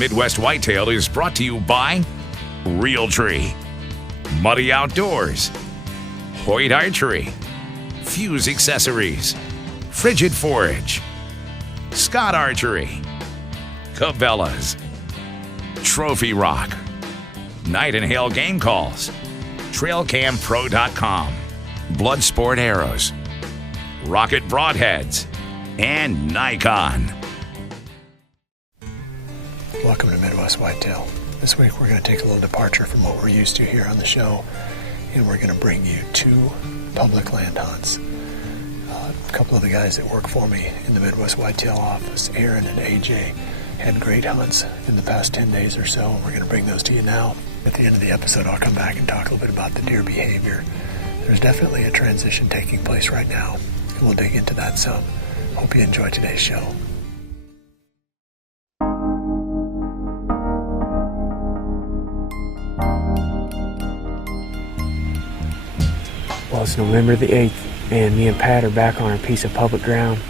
Midwest Whitetail is brought to you by Realtree, Muddy Outdoors, Hoyt Archery, Fuse Accessories, Frigid Forage, Scott Archery, Cabela's, Trophy Rock, Night and Hail Game Calls, TrailCamPro.com, Bloodsport Arrows, Rocket Broadheads, and Nikon. Welcome to Midwest Whitetail. This week we're going to take a little departure from what we're used to here on the show, and we're going to bring you 2 public land hunts. A couple of the guys that work for me in the Midwest Whitetail office, Aaron and AJ, had great hunts in the past 10 days or so, and we're going to bring those to you now. At the end of the episode, I'll come back and talk a little bit about the deer behavior. There's definitely a transition taking place right now, and we'll dig into that some. Hope you enjoy today's show. Well, it's November the 8th, and me and Pat are back on our piece of public ground.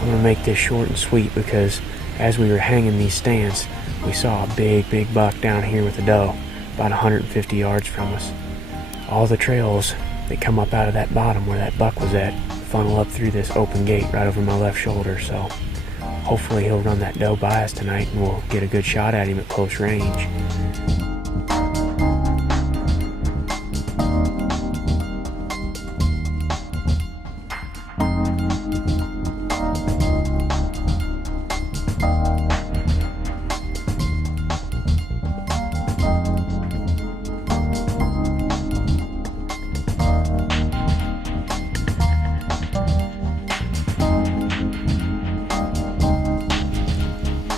I'm going to make this short and sweet because as we were hanging these stands, we saw a big buck down here with a doe, about 150 yards from us. All the trails that come up out of that bottom where that buck was at funnel up through this open gate right over my left shoulder, so hopefully he'll run that doe by us tonight and we'll get a good shot at him at close range.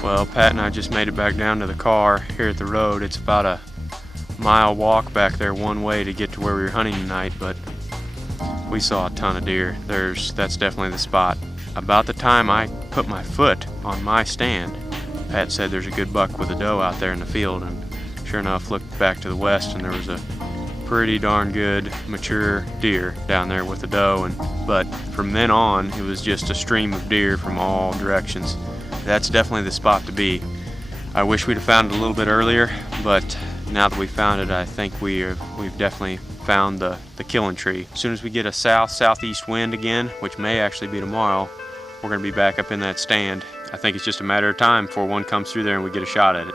Well, Pat and I just made it back down to the car here at the road. It's about a mile walk back there one way to get to where we were hunting tonight, but we saw a ton of deer. That's definitely the spot. About the time I put my foot on my stand, Pat said there's a good buck with a doe out there in the field, and sure enough, looked back to the west and there was a pretty darn good mature deer down there with a doe, but from then on it was just a stream of deer from all directions. That's definitely the spot to be. I wish we'd have found it a little bit earlier, but now that we found it, I think we've definitely found the killing tree. As soon as we get a southeast wind again, which may actually be tomorrow, we're going to be back up in that stand. I think it's just a matter of time before one comes through there and we get a shot at it.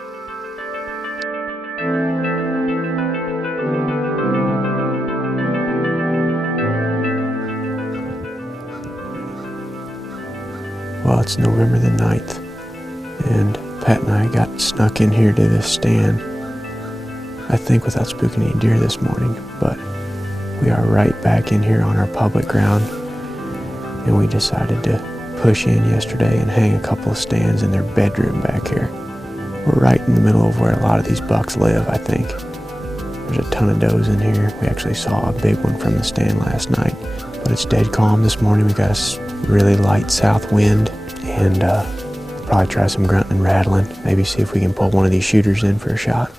Well, it's November the 9th, and Pat and I got snuck in here to this stand, I think without spooking any deer this morning, but we are right back in here on our public ground, and we decided to push in yesterday and hang a couple of stands in their bedroom back here. We're right in the middle of where a lot of these bucks live, I think. There's a ton of does in here. We actually saw a big one from the stand last night, but it's dead calm this morning. We got a really light south wind, and probably try some grunting and rattling, maybe see if we can pull one of these shooters in for a shot.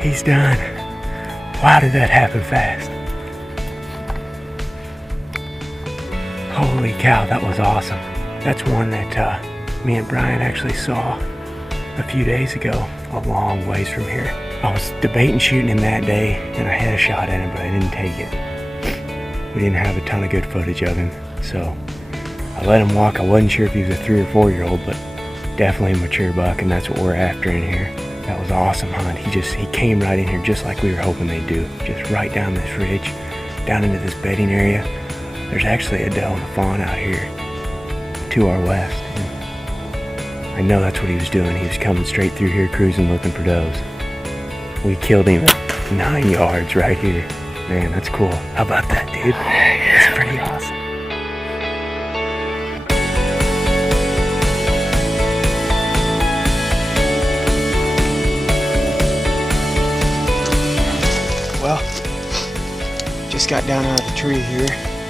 He's done. Wow, did that happen fast. Holy cow, that was awesome. That's one that me and Brian actually saw a few days ago, a long ways from here. I was debating shooting him that day, and I had a shot at him, but I didn't take it. We didn't have a ton of good footage of him, so I let him walk. I wasn't sure if he was a 3 or 4 year old, but definitely a mature buck, and that's what we're after in here. That was an awesome hunt. He came right in here just like we were hoping they'd do. Just right down this ridge, down into this bedding area. There's actually a doe and a fawn out here to our west. And I know that's what he was doing. He was coming straight through here, cruising, looking for does. We killed him at 9 yards right here. Man, that's cool. How about that, dude? That's pretty awesome. Well, just got down out of the tree here.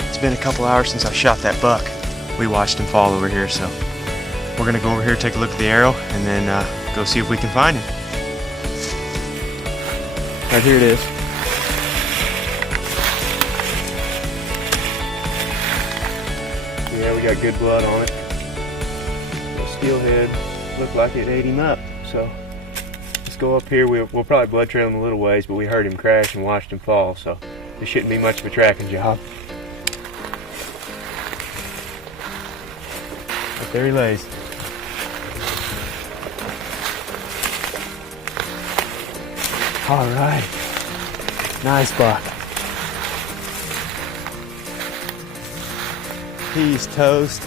It's been a couple hours since I shot that buck. We watched him fall over here, so we're gonna go over here, take a look at the arrow, and then go see if we can find him. Right here it is. Yeah, we got good blood on it. The steelhead looked like it ate him up, so let's go up here. We'll probably blood trail him a little ways, but we heard him crash and watched him fall, so it shouldn't be much of a tracking job. But there he lays. All right, nice buck. He's toast.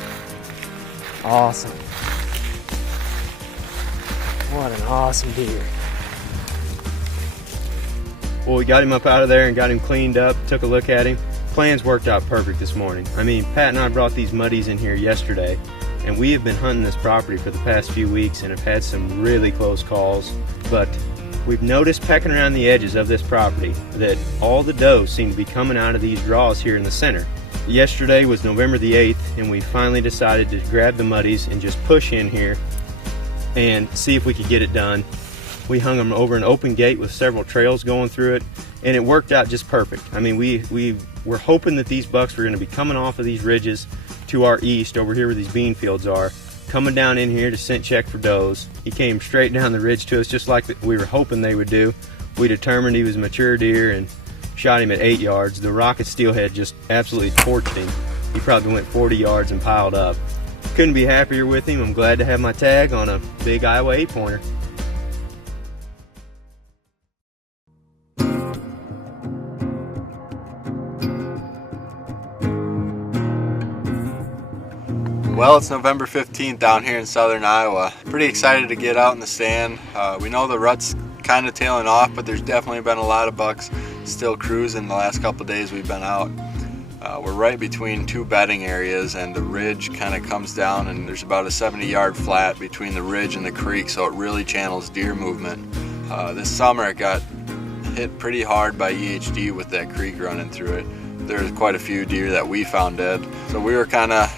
Awesome. What an awesome deer. Well, we got him up out of there and got him cleaned up, took a look at him. Plans worked out perfect this morning. I mean, Pat and I brought these muddies in here yesterday, and we have been hunting this property for the past few weeks and have had some really close calls, but we've noticed pecking around the edges of this property that all the does seem to be coming out of these draws here in the center. Yesterday was November the 8th, and we finally decided to grab the muddies and just push in here and see if we could get it done. We hung them over an open gate with several trails going through it, and it worked out just perfect. I mean, we were hoping that these bucks were going to be coming off of these ridges to our east, over here where these bean fields are, coming down in here to scent check for does. He came straight down the ridge to us just like we were hoping they would do. We determined he was a mature deer and shot him at 8 yards. The rocket steelhead just absolutely torched him. He probably went 40 yards and piled up. Couldn't be happier with him. I'm glad to have my tag on a big Iowa 8-pointer. Well, it's November 15th down here in southern Iowa. Pretty excited to get out in the stand. We know the rut's kind of tailing off, but there's definitely been a lot of bucks still cruising the last couple of days we've been out. We're right between two bedding areas, and the ridge kind of comes down, and there's about a 70-yard flat between the ridge and the creek, so it really channels deer movement. This summer it got hit pretty hard by EHD with that creek running through it. There's quite a few deer that we found dead, so we were kind of,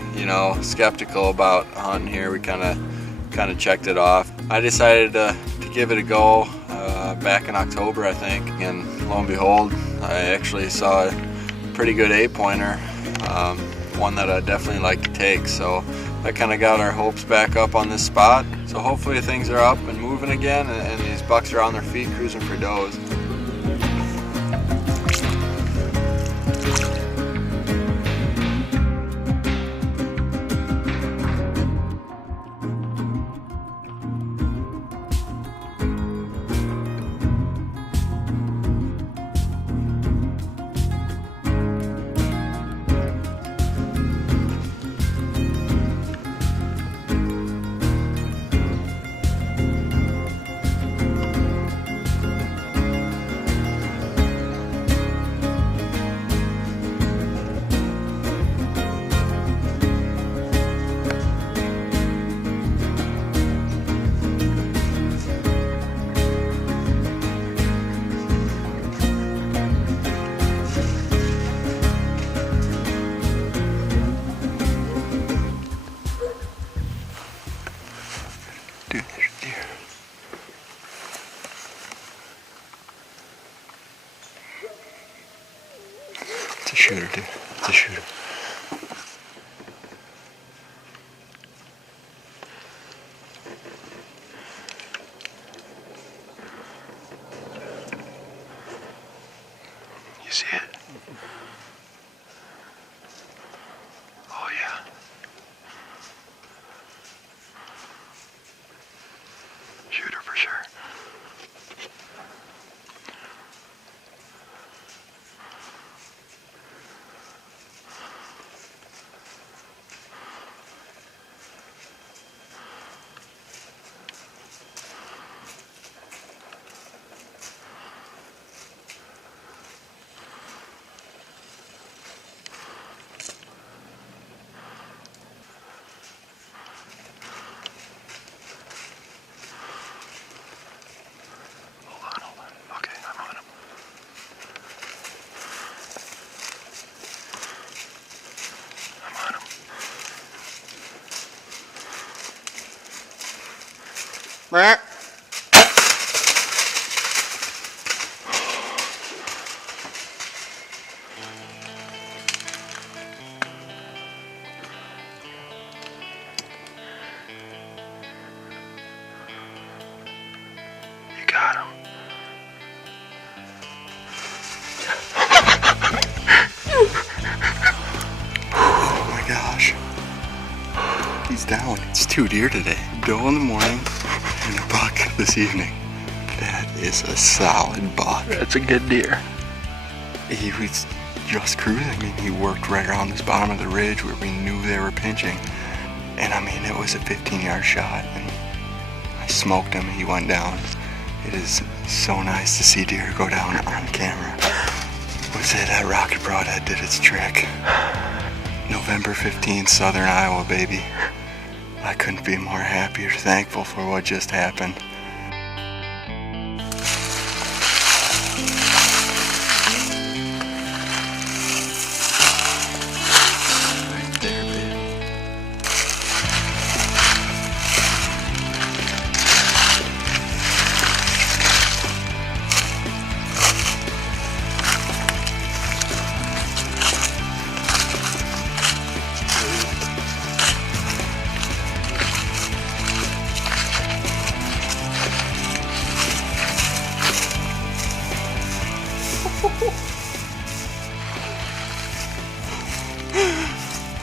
skeptical about hunting here. We kind of checked it off. I decided to give it a go back in October, I think, and lo and behold, I actually saw a pretty good 8-pointer, one that I'd definitely like to take. So that kind of got our hopes back up on this spot. So hopefully things are up and moving again, and these bucks are on their feet cruising for does. shooter, dude. It's a shooter. You see it? Oh, yeah. Shooter for sure. Meh. You got him. Oh my gosh. He's down. It's 2 deer today. Doe in the morning and a buck this evening. That is a solid buck. That's a good deer. He was just cruising. I mean, he worked right around this bottom of the ridge where we knew they were pinching. And I mean, it was a 15-yard shot. And I smoked him. He went down. It is so nice to see deer go down on camera. I would say that rocket broadhead did its trick. November 15th, Southern Iowa, baby. I couldn't be more happy or thankful for what just happened. Right there, baby.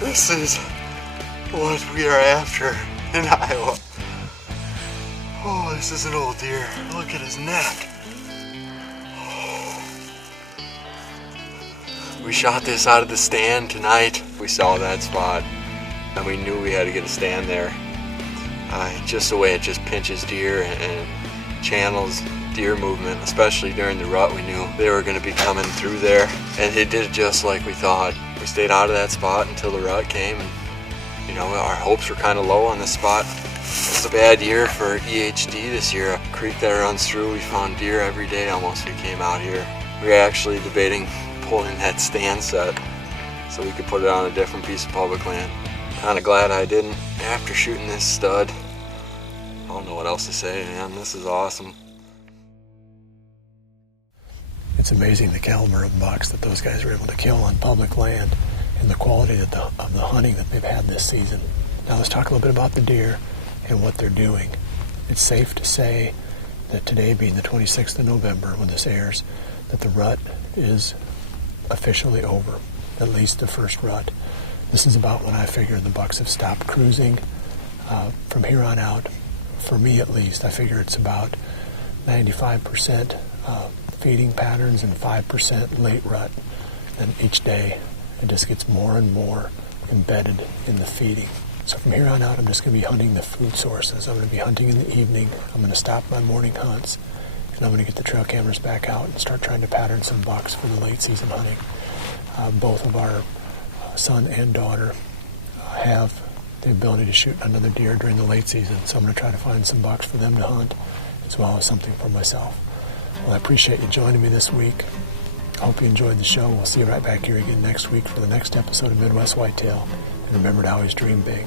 This is what we are after in Iowa. Oh, this is an old deer. Look at his neck. We shot this out of the stand tonight. We saw that spot and we knew we had to get a stand there. Just the way it just pinches deer and channels deer movement, especially during the rut. We knew they were going to be coming through there, and it did just like we thought. We stayed out of that spot until the rut came, and you know, our hopes were kind of low on this spot. It was a bad year for EHD this year. A creek that runs through, we found deer every day almost. We came out here. We were actually debating pulling that stand set so we could put it on a different piece of public land. Kind of glad I didn't. After shooting this stud, I don't know what else to say, man. This is awesome. It's amazing the caliber of bucks that those guys were able to kill on public land and the quality of the hunting that they've had this season. Now let's talk a little bit about the deer and what they're doing. It's safe to say that today, being the 26th of November when this airs, that the rut is officially over, at least the first rut. This is about when I figure the bucks have stopped cruising. From here on out, for me at least, I figure it's about 95% feeding patterns and 5% late rut. And each day it just gets more and more embedded in the feeding. So from here on out, I'm just going to be hunting the food sources. I'm going to be hunting in the evening. I'm going to stop my morning hunts, and I'm going to get the trail cameras back out and start trying to pattern some bucks for the late season hunting. Both of our son and daughter have the ability to shoot another deer during the late season, so I'm going to try to find some bucks for them to hunt, as well as something for myself. Well, I appreciate you joining me this week. I hope you enjoyed the show. We'll see you right back here again next week for the next episode of Midwest Whitetail. And remember to always dream big.